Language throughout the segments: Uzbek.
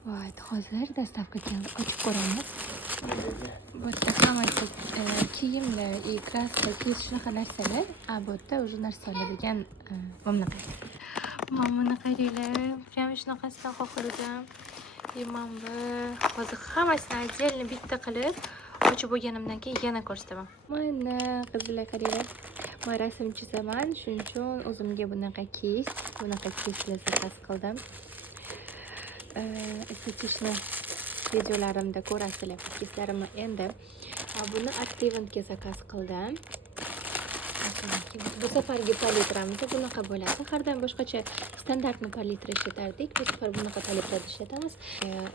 Voy, hozir dastavkaga ochib ko'ramiz. Bu yerda hammasi kiyimlar и kraska, kiyish shunaqa narsalar. Bu yerda уже narsa oladigan mana buni qaranglar. Prям shunaqasidan xohladim. И mana bu hozir hammasini отдельно bitta qilib ochib bo'lganimdan keyin yana ko'rsataman. Mana qizlar qaranglar. Men rasm chizaman, shuning uchun o'zimga bunaqa kiyslar zakaz qildim. Estetikni videolarimda ko'rasizlar, kislarimni. Endi buni Activantga zakaz qildim. Bu safargi palitramiz bunaqa bo'ladi. Har doim boshqacha standartni palitra ishlatardik. Bu safar bunaqa palitrada ishlatamiz.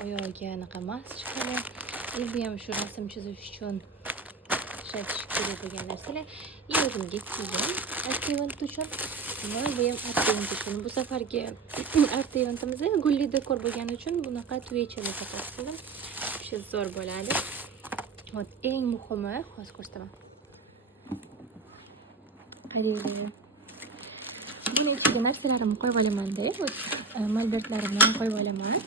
Oyog'iga anaqa maskani, bu ham shu rasm chizish uchun ishlatish kerak bo'lgan narsalar. O'zimga kiyim Activant uchun, bu ham Activant uchun. Bu safargi Activantimiz gulli dekor bo'lgani uchun bunaqa tuvechani zakaz qildim. Shu zo'r bo'ladi. Hop, eng muhimi, hozir ko'rsataman. Qaranglar. Buni ichiga narsalarimni qo'yib olaman-da, molbertlarimni ham qo'yib olaman.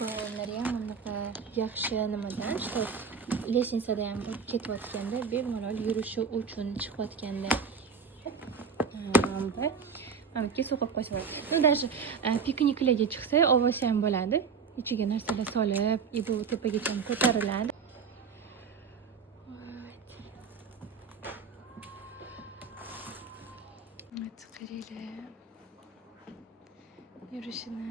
Bo'yinlari ham bunaqa yaxshi nimadan, shu lesensada ham ketayotganda, bemalol yurishi uchun chiqayotganda. Mana bu so'qib qo'ysa bo'ladi. Даже pikniklarga chiqsa, olsa ham bo'ladi. İçiga narsalar solib, bu tepagacha ko'tariladi. Qaranglar. Yurishini